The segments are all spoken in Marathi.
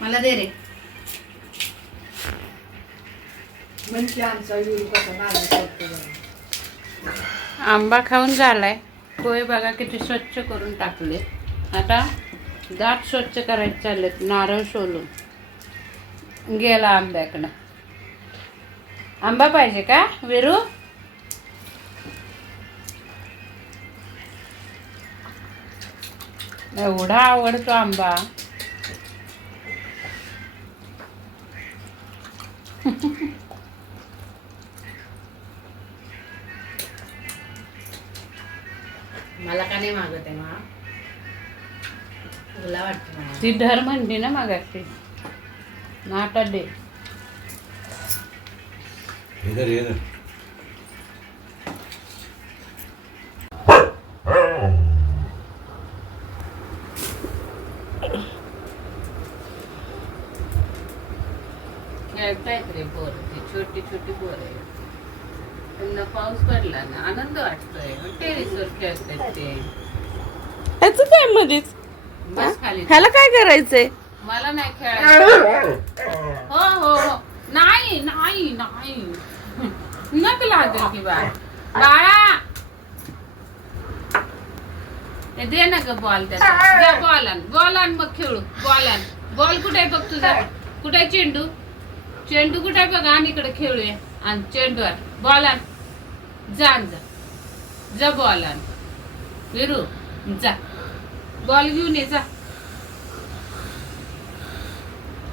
मला दे रे. म्हणजे आमचा विरू कसा नारळ करतो. आंबा खाऊन झालाय. पोहे बघा किती स्वच्छ करून टाकले. आता दात स्वच्छ करायचे चाललेत नारळ सोलून. गेला आंब्याकडं. आंबा पाहिजे का विरू? एवढा आवडतो आंबा. मला का नाही मागत आहे मा? तुला वाटतं मला? ती धर म्हणली ना मागाशी. नाटा दे. इधर खेळतायत रे पोर. ती छोटी छोटी पोर आहे. त्यांना पाऊस पडला ना आनंद वाटतोय. टेरिसवर खेळतायत ते. ह्याचं काय मध्येच? बस खाली. ह्याला काय करायचंय? मला नाही खेळायचं. हो हो हो. नाही नाही नाही. नक लागेल की बाळा. ते दे ना ग बॉल त्याचा. बॉल आण मग खेळू. बॉल कुठे आहे बघ तुझा? कुठे आहे चेंडू? चेंडू कुठे आहे बघ? आण इकडे खेळूया. आणि चेंडू आण. बॉल आण. जा बॉल आण. विरू जा. बॉल घेऊन ये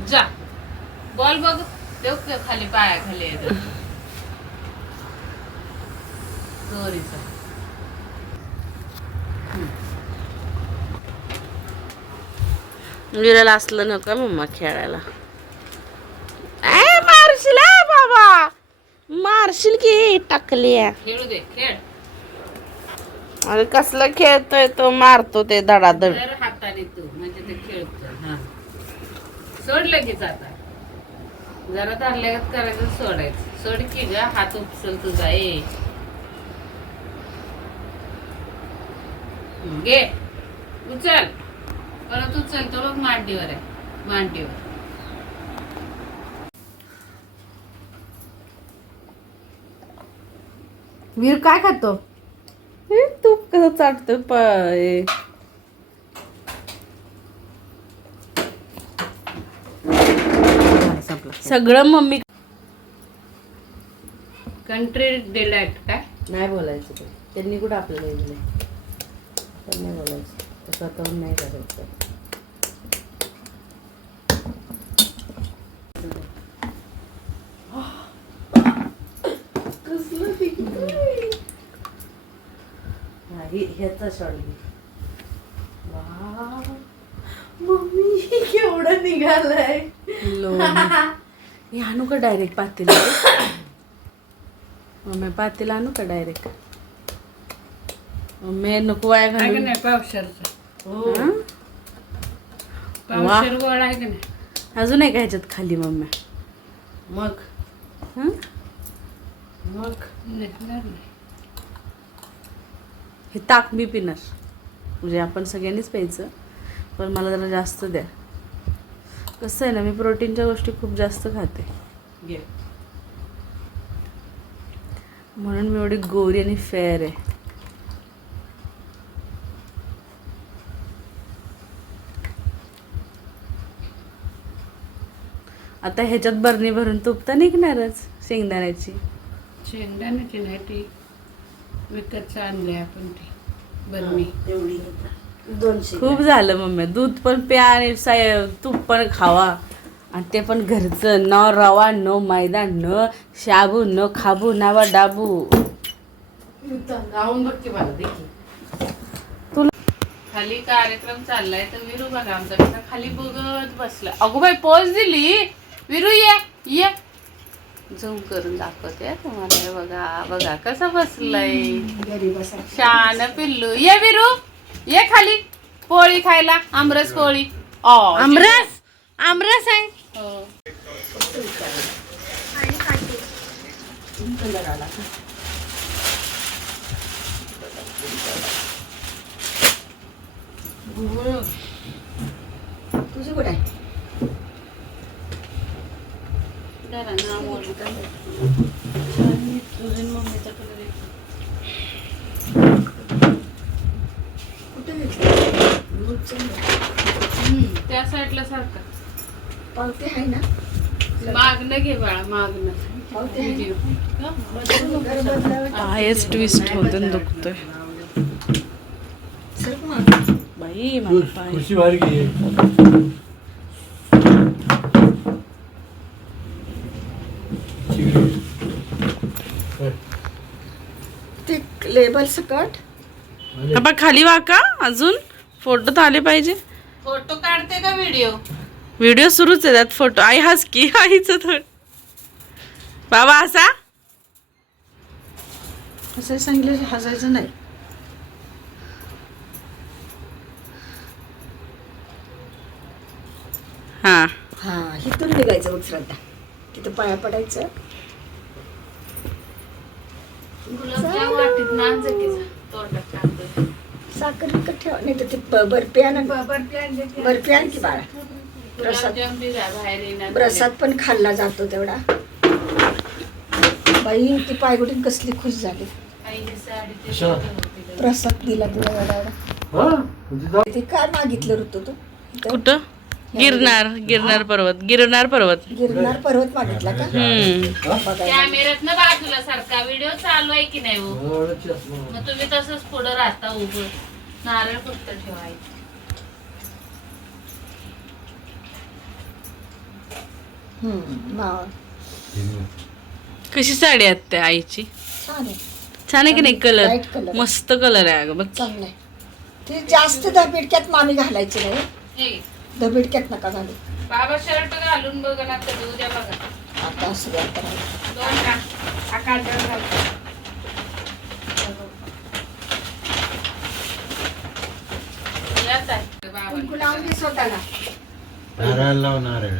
जा. बॉल बघ. देऊ खाली पाया खाली येतो. चोरीचा. विराला असलं नका मम्मा खेळायला. मारशील बाबा. मारशील की टाकली. खेळू दे. खेळ. अरे कसलं खेळतोय तो. मारतो ते धडाधड. जर हाताने तू म्हणजे ते खेळतो. हा सोड लगेच. आता जरा धरल्यागत करायचं. सोडायचं. सोड की ग. हात उपसल तुझा. घे उचल. परत उचल. तो बघ मांडीवर आहे. मांडीवर. वीर काय खातो? तूप कसं चाटतोय पाय. सगळं मम्मी. कंट्री डिलाइट काय? नाही बोलायचं ते. त्यांनी कुठं आपल्याला येऊ नये. तर नाही बोलायचं. तर स्वतःहून नाही करायचं. ह्याचा शॉट घे. वाव मम्मी केवढं निघालंय. हे आणू का डायरेक्ट पातेला? मम्मी पातेला आणू का डायरेक्ट? मम्मी नको वाया आहे का घालून. नाही पावशरचं? हो हं? पावशर गोळ आहे का नाही? अजून आहे का ह्याच्यात खाली मम्मी? मग हं? निघणार नाही. हे ताक मी पिणार. म्हणजे आपण सगळ्यांनीच प्यायचं. पण मला जरा जास्त द्या. कसं आहे ना, मी प्रोटीनच्या गोष्टी खूप जास्त खाते. घे. म्हणून मी एवढी गोरी आणि फेअर आहे. आता ह्याच्यात बरणी भरून तूप तर निघणारच शेंगदाण्याची. शेंगदाण्याची नाही ती विकत आणली आपण ती बरणी. एवढी 200 खूप झालं मम्मी. दूध पण प्या आणि तूप पण खावा. आणि ते पण घरचं. न रवा, न मैदा, न शाबू, न खाबू, नावा डाबू. गाऊन बघ की मला देखील. खाली कार्यक्रम चाललाय तर विरू बघा आमचा कसा खाली बघत बसला. अगो बाई पोच दिली. विरू ये झूम करून दाखवते तुम्हाला. हे बघा कसा बसलाय. घरी बसा. शान पिल्लू. ये विरू ये खाली. पोळी खायला. आमरस पोळी. आमरस आहे. हो. तुझी कुठे आहे? जरा नाव बोलू. तुझी मम्मीचा कलर येतो. कुठे घेतलं? त्या साईडला सारखा पावते आहे ना? मागणं घे बाळा, मागणं. पावते आहे. आहेच ट्विस्ट होते न दुखतोय सरक मागे. बाई माझा पाय. खुशी भारी की ते लेबल सकट बाबा खाली वाका, अजून फोटो तर आले पाहिजे. फोटो काढते का व्हिडिओ? व्हिडिओ सुरूच आहे, त्यात फोटो. आई हस की, आईचं थोडं. बाबा असा असं सांगितलं हसायचं नाही. हा. हा इथून निघायचं बघ श्रद्धा. तिथं पाया पडायचं. गुलाबजाम वाटीत नान की तोंडात टाकते. साखर विकत ठेवा नाही तर ते बर्फी आण. बर्फी आण की बाळा. प्रसाद गुलाबजाम बी जा बाहेर येणार. प्रसाद पण खाल्ला जातो तेवढा. बाई ती पायगुटी कसली खुश झाली. आईने साडी ते अच्छा. होती. प्रसाद दिला तुला एवढा एवढा. हा म्हणजे जा. ते काय मागितलं ऋतू तू इथं? कुठं? गिरनार पर्वत. गिरनार पर्वत मागितला का? बघायला. कॅमेऱ्यात ना बाजूला सारखा व्हिडिओ चालू आहे की नाही हो? एवढंच असणार. मग तुम्ही तसंच पुढं राहता उभं. नारळ फक्त ठेवायचं. नाव. कशी साडी आहे त्या आईची? छान आहे. छान आहे की नाही? Colour Light color. मस्त कलर आहे अगं बघ. चांगलं आहे. ते जास्त धबिडक्यात मामी घालायची नाही. हे घे. धबिडक्यात नका घालू. बाबा शर्ट घालून बघ ना तर उद्या बघा. आता असं द्या आता. दोन आकांडावर घालतो. यात आहे बाबा. कुंकू लावून घे स्वतःला. नारळ लाव नारळ.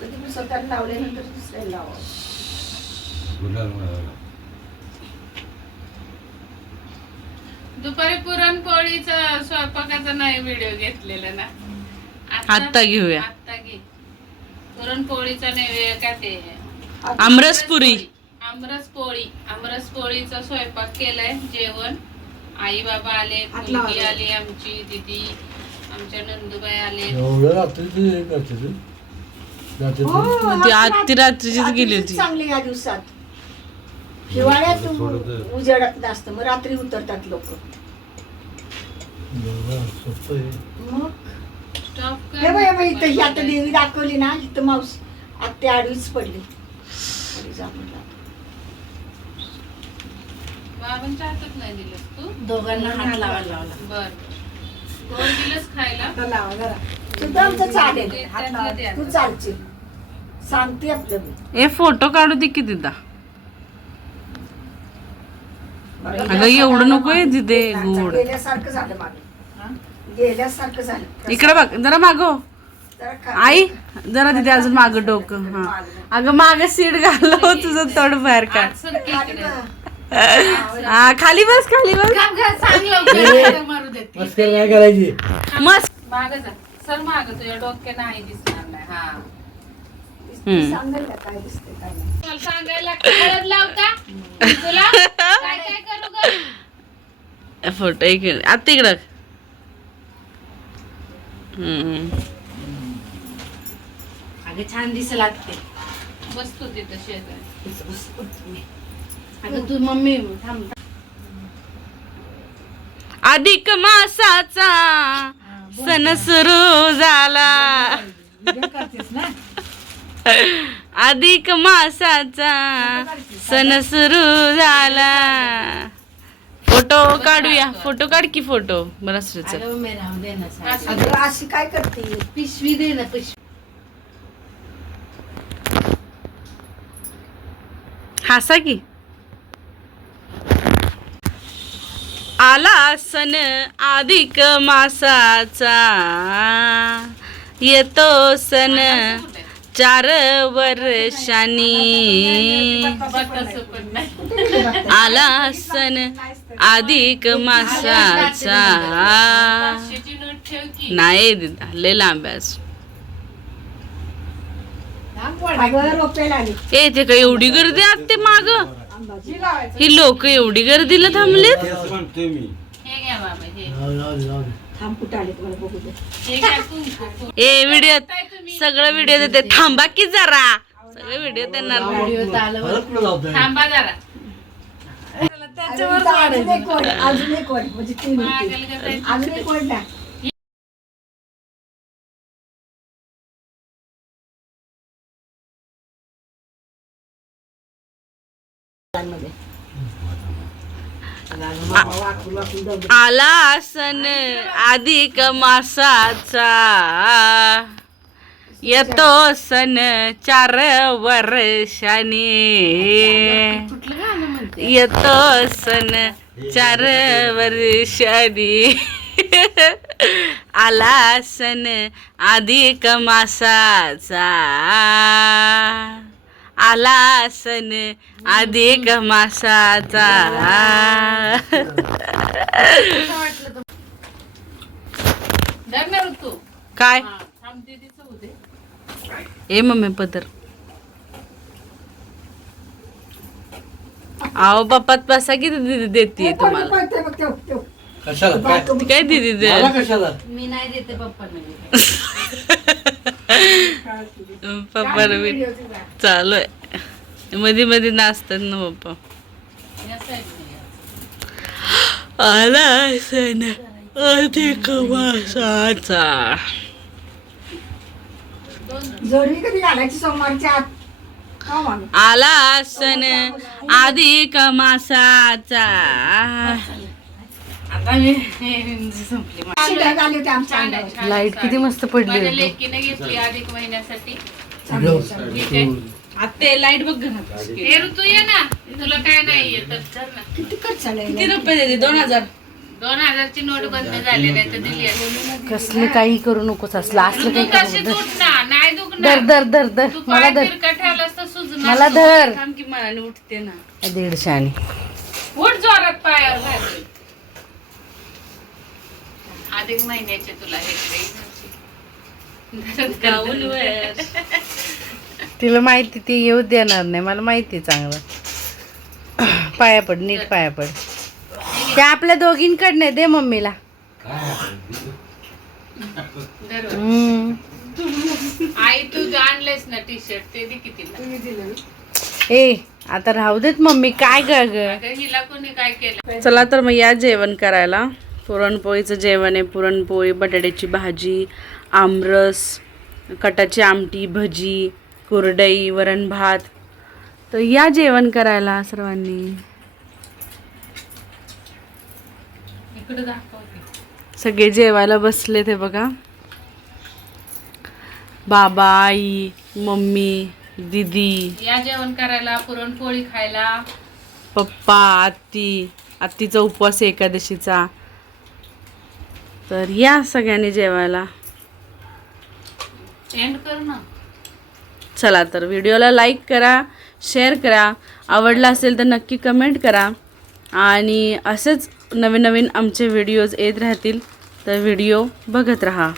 कधी मी स्वतःला लावल्यानंतर दुसऱ्याला लावा. गुलाल दुपारी पुरणपोळीचा स्वयंपाकाचा नाही व्हिडिओ घेतलेला ना. आत्ता घेऊया. आत्ता घे. पुरणपोळीचा नाही का ते आमरसपुरी. आमरसपोळीचा स्वयंपाक केलाय. जेवण आई बाबा आले, मुलगी आली, आमची दीदी, आमच्या नंदुबाई आले. एवढं रात्रीची करते तू? रात्री हो, ती आत्ती रात्रीचीच गेली होती. चांगली या दिवसात. हिवाळ्यात उजेडात नसत, मग रात्री उतरतात लोक. स्वस्त आहे. मग स्टॉप हे बाई बाई इथं ही आता देवी दाखवली ना, इथं माऊस आत्ते आडवीच पडली. आडवी जा म्हटलं. बाबांच्या हातात नाही दिलंस तू? दोघांना हात लावायला लावला. बर. गोड दिलंस खायला? तुझं आमचं चालेल. ते त्यातलं ते तू आता. चालची सांगते आपलं मी. ए फोटो काढू दे की तिथं. अगं एवढं नको आहे तिथे गोड. गेल्यासारखं झालं मागे. गेल्यासारखं झालं. इकडे बघ जरा मागो. जरा खा. आई जरा तिथे अजून माग डोकं. हा अगं माग सीट घाल हो, तुझं तोड बाहेर काढ. आज सर की खाली इकडे. बघ. हा खाली बस खाली बस. काम कर, सांग लवकर. मारू देते. मस्कर काय करायची? मस्त. मागं जा. सर मागं, तुझ्या डोक्या नाही दिसणार नाही. हा. सांगाल का काय दिसते काय नाही. मला सांगायला हळद लावता तुला काय काय करू ग? फोटो एक आता इकडं. अगं छान दिसं लागते. बसतो तिथं शेजारी. अगं तू मम्मी थांब. अधिक मासाचा सण सुरू झाला. अधिक मासाचा सण सुरू झाला. फोटो काढूया. फोटो काढ की फोटो. बरं सुरूच. अगं अशी काय करते? पिशवी दे ना पिशवी. हसा की. आला सण अधिक मासाचा, येतो सण 4 वर्षांनी. आला सण अधिक मासाचा. पाचशेची नोट ठेव की. नाही दिदा लय लांब आहे अजून. ए ते काय एवढी गर्दी आहे ते माग, ही लोक एवढी गर्दीला थांबलेत. तेच म्हणतोय मी. हे घ्या बाबा हे. जाऊ दे. हे घ्या कुंकू. ए व्हिडिओ सगळं व्हिडिओ देते, थांबा की जरा, सगळं व्हिडिओ देणार. परत कुठं जाऊ थांबा जरा. मागेल का जायचं? आला सण अधिक मासाचा, येतो सण 4 वर्षांनी, येतो सण 4 वर्षांनी. आला सण अधिक मासाचा, आला सण अधिक मासाचा. धरणार तू. काय हा, थांब दीदीचं होऊ दे. ए मम्मी पदर, आओ बापात बसा किती दिदी देते तुम्हाला. कशाला काय काय दिदी दे मला कशाला मी नाही देते पप्पांना. पप्पा चालू आहे, मध्ये मध्ये नाचतात ना पप्पा. या साईडने या. आला सण अधिक मासाचा, जोडवी कधी घालायची सोमवारच्या आत? हो मामी. आला सण अधिक मासाचा. आता मी संपली. अशी ढग आली होती आमच्या छान आहे, अंगावर. छान आहे, लाईट छान किती आहे. मस्त पडली माझ्या होती. लेकीने घेतली अधिक महिन्यासाठी. ठीक आते लाईट बघ घरात. हे ऋतू ये ना, तुला काय नाही येत तर ना. किती खर्च झालाय? किती रुपये देते? 2000. 2000 ची नोट बंद झाली नाही तर दिली असती. कसले काही करू नकोस, असलं असलं तू काही कशी करू. दुखणार नाही धर दुखणार. धर धर धर तू मला पाय धर, तिरका ठेवलास तर सुजणार. मला तू. धर. थांब की मनाने उठते ना. 150 आणि उठ जोरात पायावर घाल. अधिक महिन्याचे तुला हे तिला माहिती, ती येऊ देणार नाही, मला माहिती आहे चांगलं. पाया पड, नीट पाया पड. त्या आपल्या दोघींकडनं दे मम्मीला. हम्म. आई तू आणलेस ना टी शर्ट ते दे कितीला. ए आता राहू देत मम्मी, काय ग ग. अगं हिला कोणी काय केलं. चला तर मग या जेवण करायला. पुरणपोळीचं जेवण आहे. पुरणपोळी, बटाट्याची भाजी, आमरस, कटाची आमटी, भजी, कुरडई, वरण भात. तर या जेवण करायला सर्वांनी. इकडे दाखव. सगळे जेवायला बसले ते बघा. बाबा, आई, मम्मी, दीदी, या जेवण करायला, पुरणपोळी खायला. पप्पा, आत्तीचा उपवास आहे एकादशीचा. तर या सगळ्यांनी जेवायला. एंड कर ना. चला तर व्हिडिओला लाईक करा, शेअर करा, आवडला असेल तर नक्की कमेंट करा. आणि असेच नवीन नवीन आमचे व्हिडिओज येत राहतील, तर व्हिडिओ बघत राहा.